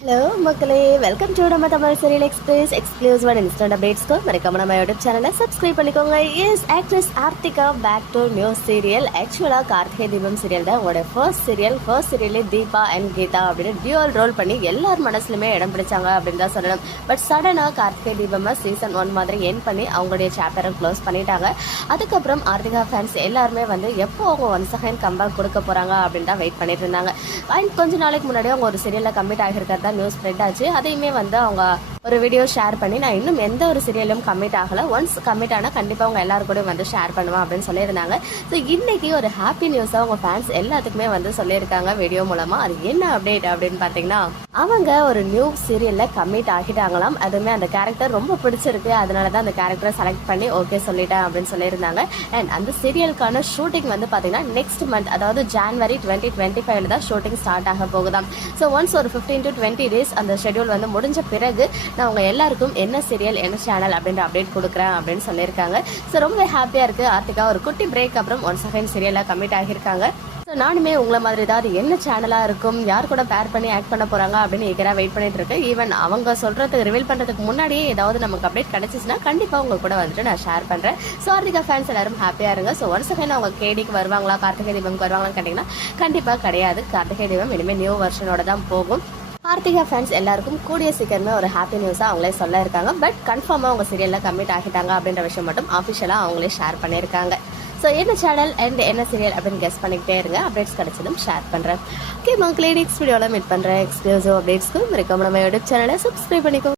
Hello மக்களே, welcome to நம்ம Tamil serial express exclusive and instant அப்டேட்ஸ்க்கு மறக்காம நம்ம யூடியூப் சேனலை சப்ஸ்கிரைப் பண்ணிக்கோங்க. Yes, actress Aarthika back to new serial. ஆக்சுவலாக கார்த்திகை தீபம் சீரியல் தான் உங்களோட ஃபர்ஸ்ட் சீரியலே தீபா அண்ட் கீதா அப்படின்னு டியூவல் ரோல் பண்ணி எல்லார் மனசுலுமே இடம் பிடிச்சாங்க அப்படின்னு தான் சொல்லணும். பட் சடனாக கார்த்திகை தீபம் சீசன் 1 மாதிரி என் பண்ணி அவங்களுடைய சாப்டரை க்ளோஸ் பண்ணிட்டாங்க. அதுக்கப்புறம் ஆர்த்திகா ஃபேன்ஸ் எல்லாருமே வந்து எப்போ அவங்க ஒன்ஸ் அகைன் கம்பேக் கொடுக்க போகிறாங்க அப்படின்னு தான் வெயிட் பண்ணிட்டு இருந்தாங்க. அண்ட் கொஞ்ச நாளைக்கு முன்னாடி அவங்க ஒரு சீரியலில் கம்மிட் ஆகியிருக்கிறது நியூஸ் ஸ்ப்ரெட் ஆச்சு. அதையுமே வந்து அவங்க ஒரு வீடியோ ஷேர் பண்ணி நான் இன்னும் எந்த ஒரு சீரியலும் கமிட் ஆகலை, ஒன்ஸ் கமிட் ஆனால் கண்டிப்பாக அவங்க எல்லாரும் கூட வந்து ஷேர் பண்ணுவேன் அப்படின்னு சொல்லியிருந்தாங்க. ஸோ இன்னைக்கு ஒரு ஹாப்பி நியூஸாக அவங்க ஃபேன்ஸ் எல்லாத்துக்குமே வந்து சொல்லியிருக்காங்க வீடியோ மூலமாக. அது என்ன அப்டேட் அப்படின்னு பார்த்தீங்கன்னா, அவங்க ஒரு நியூ சீரியலில் கமிட் ஆகிட்டாங்களாம். அதுவுமே அந்த கேரக்டர் ரொம்ப பிடிச்சிருக்கு, அதனால தான் அந்த கேரக்டரை செலக்ட் பண்ணி ஓகே சொல்லிட்டேன் அப்படின்னு சொல்லியிருந்தாங்க. அண்ட் அந்த சீரியலுக்கான ஷூட்டிங் வந்து பார்த்தீங்கன்னா நெக்ஸ்ட் மந்த், அதாவது ஜான்வரி 2025 தான் ஷூட்டிங் ஸ்டார்ட் ஆக போகுதாம். ஸோ ஒன்ஸ் ஒரு 15 to 20 days அந்த ஷெடியூல் வந்து முடிஞ்ச பிறகு நான் அவங்க எல்லாருக்கும் என்ன சீரியல் என்ன சேனல் அப்படின்ற அப்டேட் கொடுக்குறேன் அப்படின்னு சொல்லியிருக்காங்க. ஸோ ரொம்ப ஹாப்பியாக இருக்குது. ஆர்த்திகா ஒரு குட்டி பிரேக் அப்புறம் ஒன்ஸ் அகைன் சீரியலாக கமிட் ஆகியிருக்காங்க. ஸோ நானுமே உங்களை மாதிரி தான் அது என்ன சேனலாக இருக்கும், யார் கூட பேர் பண்ணி ஆக்ட் பண்ண போகிறாங்க அப்படின்னு எகராக வெயிட் பண்ணிட்டு இருக்கேன். ஈவன் அவங்க சொல்கிறதுக்கு ரிவீல் பண்ணுறதுக்கு முன்னாடியே ஏதாவது நமக்கு அப்டேட் கிடச்சிச்சுன்னா கண்டிப்பாக உங்க கூட வந்துட்டு நான் ஷேர் பண்ணுறேன். ஸோ ஆர்த்திகா ஃபேன்ஸ் எல்லாரும் ஹாப்பியாக இருங்க. ஸோ ஒன்ஸ் அகைன் அவங்க கேடிக்கு வருவாங்களா, கார்த்திகை தீபம்க்கு வருவாங்களான்னு கேட்டிங்கன்னா கண்டிப்பாக கிடையாது. கார்த்திகை தீபம் இனிமேல் நியூ வெர்ஷனோட தான் போகும். ஆர்த்திகா ஃபேன்ஸ் எல்லாருக்கும் கூடிய சீக்கிரமே ஒரு ஹாப்பி நியூஸாக அவங்களே சொல்ல இருக்காங்க. பட் கன்ஃபார்மாக அவங்க சீரியலில் கமிட் ஆகிட்டாங்க அப்படின்ற விஷயம் மட்டும் ஆஃபிஷியலாக அவங்களே ஷேர் பண்ணியிருக்காங்க. ஸோ என்ன சேனல் அண்ட் என்ன சீரியல் அப்படின்னு கெஸ் பண்ணிக்கிட்டே இருங்க. அப்டேட்ஸ் கிடைச்சதும் ஷேர் பண்ணுறேன். ஓகே மக்களே, நெக்ஸ்ட் வீடியோவில் மீட் பண்ணுறேன். எக்ஸ்க்ளூசிவ் அப்டேட்ஸ்க்கு மறக்காம நம்ம யூடியூப் சேனலை சப்ஸ்கிரைப் பண்ணிக்கோங்க.